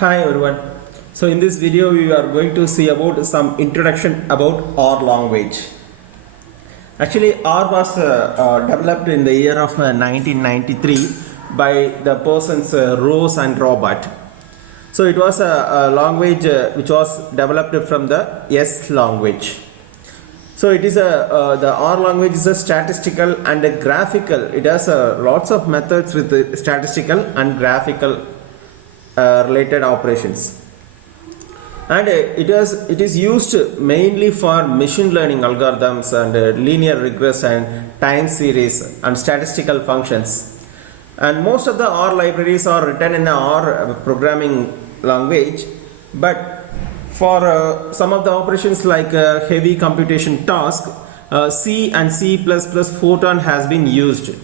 Hi everyone. So in this video we are going to see about some introduction about R language. Actually R was developed in the year of 1993 by the persons Rose and Robert. So it was a language which was developed from the S language. So it is the R language is a statistical and a graphical. It has lots of methods with the statistical and graphical related operations, and it is used mainly for machine learning algorithms and linear regression, time series and statistical functions. And most of the R libraries are written in R programming language, but for some of the operations like heavy computation task, C and C++ Fortran has been used.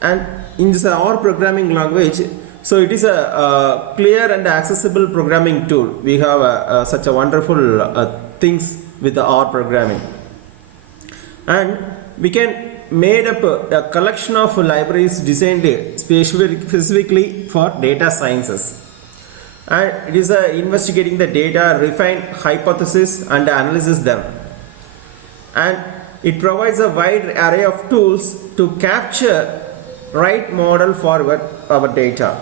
And in this R programming language, so it is a clear and accessible programming tool. We have such a wonderful things with the R programming, and we can made up a collection of libraries designed specifically for data sciences, and it is investigating the data, refine hypotheses and analysis them, and it provides a wide array of tools to capture right model for our data.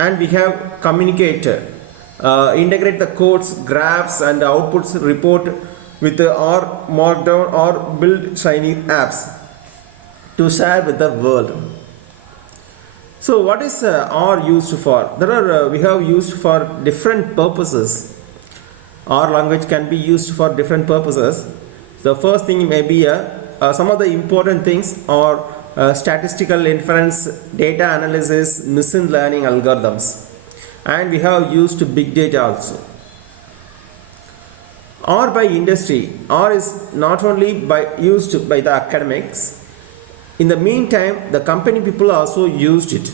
And we have communicate, integrate the codes, graphs and outputs report with the R markdown or build shiny apps to share with the world. So what is R used for? We have used for different purposes. R language can be used for different purposes. The first thing may be some of the important things are statistical inference, data analysis, machine learning algorithms, and we have used big data also. R by industry. R is not only used by the academics. In the meantime, the company people also used it.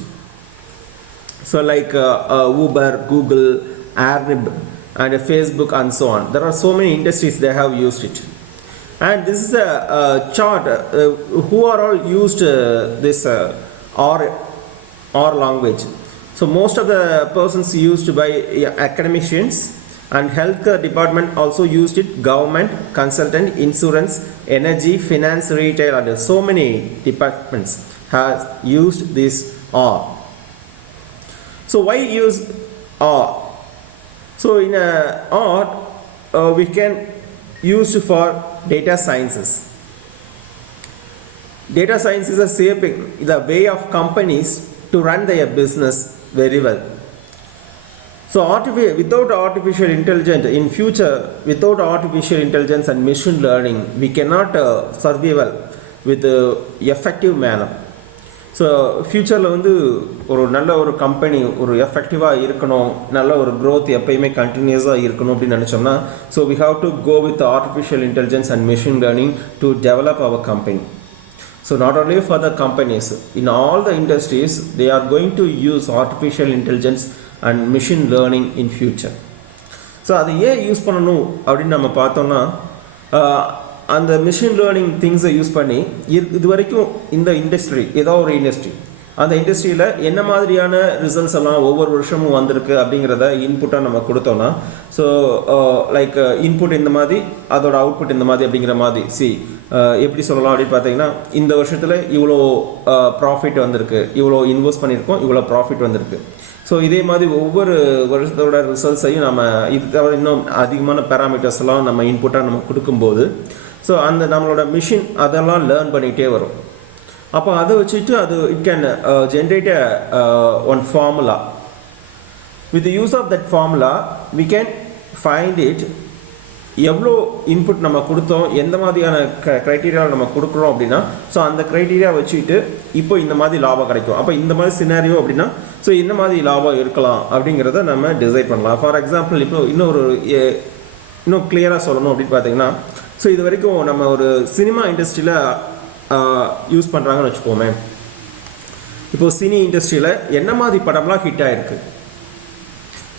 So like Uber, Google, Airbnb and Facebook and so on. There are so many industries they have used it. And this is a chart who are all used this R language. So most of the persons used by academicians, and healthcare department also used it, government, consultant, insurance, energy, finance, retail, and so many departments has used this R. So why use R? So in R we can use for data sciences. Data science is a shaping the way of companies to run their business very well. So without artificial intelligence in future, without artificial intelligence and machine learning, we cannot survive with effective manner. So ஃப்யூச்சரில் ஒரு நல்ல ஒரு கம்பெனி ஒரு எஃபெக்டிவாக இருக்கணும், நல்ல ஒரு க்ரோத் எப்பயுமே கண்டினியூஸாக இருக்கணும் அப்படின்னு நினச்சோம்னா, so we have to go with artificial intelligence and machine learning to develop our company. So not only for the companies, in all the industries they are going to use artificial intelligence and machine learning in future. So அதை ஏன் யூஸ் பண்ணணும் அப்படின்னு நம்ம பார்த்தோம்னா, அந்த machine learning திங்ஸை யூஸ் பண்ணி இது வரைக்கும் இந்த இண்டஸ்ட்ரி ஏதோ ஒரு இண்டஸ்ட்ரி, அந்த இண்டஸ்ட்ரியில் என்ன மாதிரியான ரிசல்ட்ஸ் எல்லாம் ஒவ்வொரு வருஷமும் வந்திருக்கு அப்படிங்கிறத இன்புட்டாக நம்ம கொடுத்தோன்னா, ஸோ லைக் இன்புட் இந்த மாதிரி அதோட அவுட்புட் இந்த மாதிரி அப்படிங்கிற மாதிரி எப்படி சொல்லலாம் அப்படின்னு பார்த்தீங்கன்னா, இந்த வருஷத்தில் இவ்வளோ ப்ராஃபிட் வந்திருக்கு, இவ்வளோ இன்வெஸ்ட் பண்ணியிருக்கோம், இவ்வளோ ப்ராஃபிட் வந்திருக்கு. ஸோ இதே மாதிரி ஒவ்வொரு வருஷத்தோட ரிசல்ட்ஸையும் நம்ம இது தவிர இன்னும் அதிகமான பேராமீட்டர்ஸ் எல்லாம் நம்ம இன்புட்டாக நம்ம கொடுக்கும்போது, ஸோ அந்த நம்மளோட மிஷின் அதெல்லாம் லேர்ன் பண்ணிகிட்டே வரும். அப்போ அதை வச்சுட்டு it can generate one formula. With use of that formula we can find it எவ்வளோ இன்புட் நம்ம கொடுத்தோம், எந்த மாதிரியான க்ரைட்டீரியாவில் நம்ம கொடுக்குறோம் அப்படின்னா, ஸோ அந்த க்ரைட்டீரியா வச்சுக்கிட்டு இப்போ இந்த மாதிரி லாபம் கிடைக்கும், அப்போ இந்த மாதிரி சினாரியோ அப்படின்னா ஸோ இந்த மாதிரி லாபம் இருக்கலாம் அப்படிங்கிறத நம்ம டிசைட் பண்ணலாம். ஃபார் எக்ஸாம்பிள் இப்போ இன்னும் கிளியராக சொல்லணும் அப்படின்னு பார்த்தீங்கன்னா, ஸோ இது வரைக்கும் நம்ம ஒரு சினிமா இண்டஸ்ட்ரியில் யூஸ் பண்ணுறாங்கன்னு வச்சுக்கோமே. இப்போது சினி இண்டஸ்ட்ரியில் என்ன மாதிரி படம்லாம் ஹிட் ஆகிருக்கு,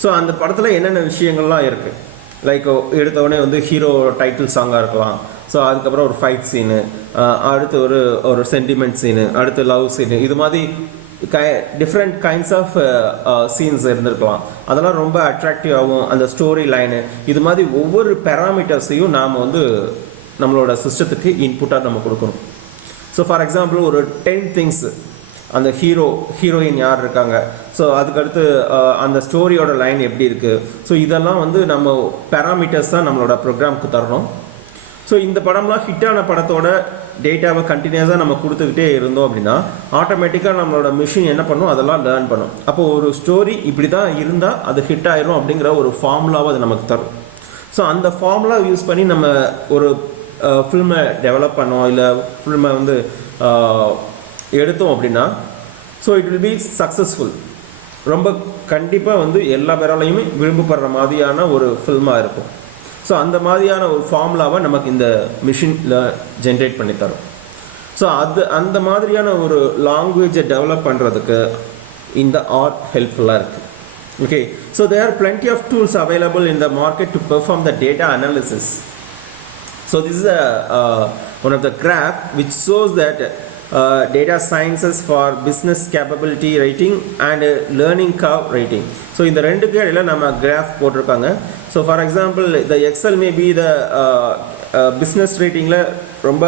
ஸோ அந்த படத்தில் என்னென்ன விஷயங்கள்லாம் இருக்குது, லைக் எடுத்தவுடனே ஹீரோ டைட்டில் சாங்காக இருக்கலாம், ஸோ அதுக்கப்புறம் ஒரு ஃபைட் சீனு, அடுத்து ஒரு சென்டிமெண்ட் சீனு, அடுத்து லவ் சீனு, இது மாதிரி டிஃப்ரெண்ட் கைண்ட்ஸ் ஆஃப் சீன்ஸ் இருந்திருக்கலாம். அதெல்லாம் ரொம்ப அட்ராக்டிவாகவும் அந்த ஸ்டோரி லைனு இது மாதிரி ஒவ்வொரு பேராமீட்டர்ஸையும் நாம் வந்து நம்மளோட சிஸ்டத்துக்கு இன்புட்டாக நம்ம கொடுக்கணும். ஸோ ஃபார் எக்ஸாம்பிள் ஒரு 10 திங்ஸ், அந்த ஹீரோயின் யார் இருக்காங்க, ஸோ அதுக்கடுத்து அந்த ஸ்டோரியோட லைன் எப்படி இருக்குது, ஸோ இதெல்லாம் வந்து நம்ம பேராமீட்டர்ஸ் தான் நம்மளோட ப்ரோக்ராமுக்கு தரணும். ஸோ இந்த படம்லாம் ஹிட்டான படத்தோட டேட்டாவை கண்டினியூஸாக நம்ம கொடுத்துக்கிட்டே இருந்தோம் அப்படின்னா ஆட்டோமேட்டிக்காக நம்மளோட மிஷின் என்ன பண்ணும், அதெல்லாம் லேர்ன் பண்ணும். அப்போது ஒரு ஸ்டோரி இப்படி தான் இருந்தால் அது ஹிட் ஆயிரும் அப்படிங்கிற ஒரு ஃபார்முலாவை அது நமக்கு தரும். ஸோ அந்த ஃபார்முலா யூஸ் பண்ணி நம்ம ஒரு ஃபில்மை டெவலப் பண்ணோம், இல்லை ஃபில்மை வந்து எடுத்தோம் அப்படின்னா so it will be successful. ரொம்ப கண்டிப்பாக வந்து எல்லா பேராலையுமே விரும்பப்படுற மாதிரியான ஒரு ஃபில்மாக இருக்கும். ஸோ அந்த மாதிரியான ஒரு ஃபார்முலாவை நமக்கு இந்த மிஷினில் ஜென்ரேட் பண்ணி தரும். ஸோ அந்த மாதிரியான ஒரு லாங்குவேஜை டெவலப் பண்ணுறதுக்கு இந்த ஆர்ட் ஹெல்ப்ஃபுல்லாக இருக்குது. Okay, so there are plenty of tools available in the market to perform the data analysis. So this is one of the graph which shows that data sciences for business capability rating and learning curve rating. So இந்த ரெண்டுக்கு இடையில நம்ம கிராஃப் போட்டிருக்காங்க. So for example இந்த XL maybe இந்த பிஸ்னஸ் ரேட்டிங்கில் ரொம்ப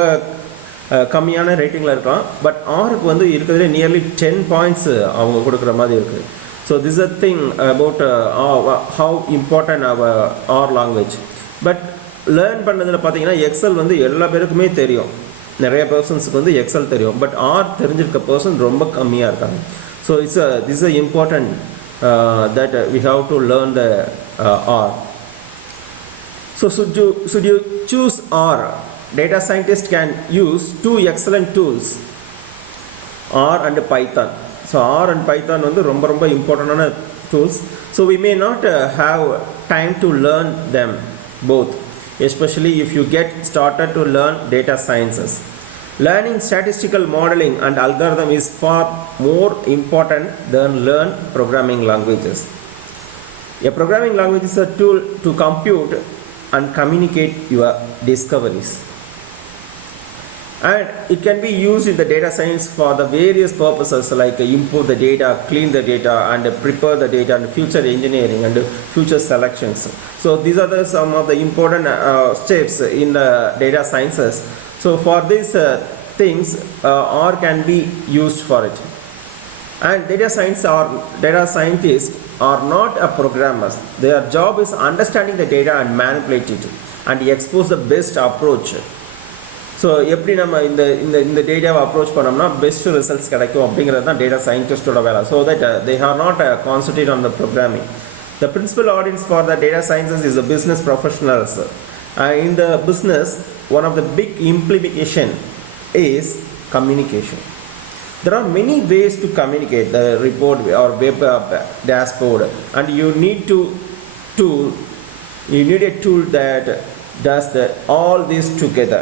கம்மியான ரேட்டிங்கில் இருக்கலாம். பட் ஆருக்கு வந்து இருக்கிறதுலே நியர்லி 10 பாயிண்ட்ஸ் அவங்க கொடுக்குற மாதிரி இருக்குது. So this a thing about how important our are language. But learn பண்ணதில் பார்த்தீங்கன்னா எக்ஸல் வந்து எல்லா பேருக்குமே தெரியும், நிறைய பர்சன்ஸுக்கு வந்து எக்ஸல் தெரியும். பட் ஆர் தெரிஞ்சிருக்க பர்சன் ரொம்ப கம்மியாக இருக்காங்க. So this a important that we have to learn the R. So should you choose R? Data scientist can use two excellent tools, R and Python. So R and Python வந்து ரொம்ப இம்பார்ட்டண்டான tools. So we may not have time to learn them both, especially if you get started to learn data sciences. Learning statistical modeling and algorithm is far more important than learn programming languages. A programming language is a tool to compute and communicate your discoveries. And it can be used in the data science for the various purposes like import the data, clean the data, and prepare the data, and future engineering and future selections. So these are some of the important steps in the data sciences. So for these things R can be used for it. And data scientists are not a programmers. Their job is understanding the data and manipulate it and expose the best approach. So எப்படி நம்ம இந்த டேட்டாவை அப்ரோச் பண்ணோம்னா best results கிடைக்கும் அப்படிங்கிறது தான் data சயின்டிஸ்டோட வேலை. So that they are not concentrate on the programming. The principal audience for the data sciences is the business professionals. In the business, one of the big implication is communication. There are many ways to communicate the report or web dashboard, and you need a tool that does all this together.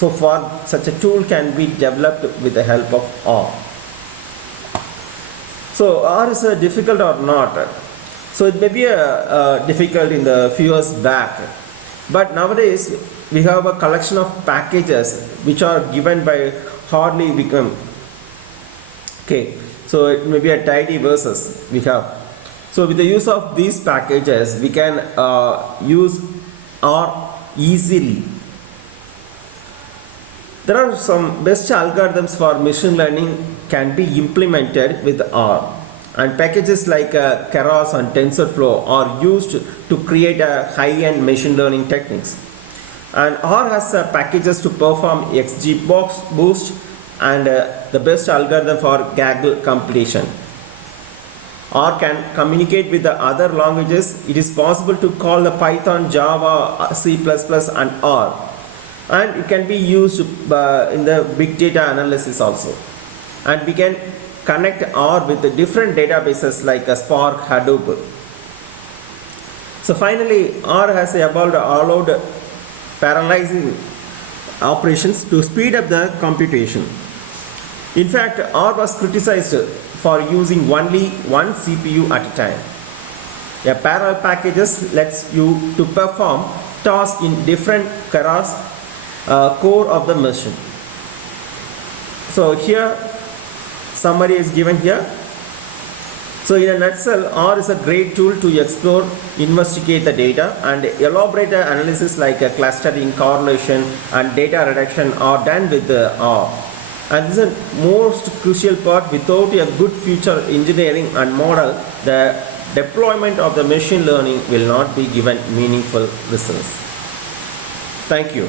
So for such a tool can be developed with the help of R. So R is difficult or not? So it may be difficult in the few years back. But nowadays we have a collection of packages which are given by Harley Wickham. Okay, so it may be a tidy verses we have. So with the use of these packages we can use R easily. There are some best algorithms for machine learning can be implemented with R. And packages like Keras and TensorFlow are used to create a high-end machine learning techniques. And R has packages to perform XGBoost and the best algorithm for Gaggle computation. R can communicate with the other languages. It is possible to call the Python, Java, C++ and R. And it can be used in the big data analysis also. And we can connect R with the different databases like Spark, Hadoop. So finally, R has allowed parallelizing operations to speed up the computation. In fact, R was criticized for using only one CPU at a time. A parallel packages lets you to perform tasks in different Keras core of the machine. So here summary is given here. So in a nutshell, R is a great tool to explore, investigate the data, and elaborate analysis like clustering, correlation, and data reduction are done with the R. And this is the most crucial part. Without a good future engineering and model, the deployment of the machine learning will not be given meaningful results. Thank you.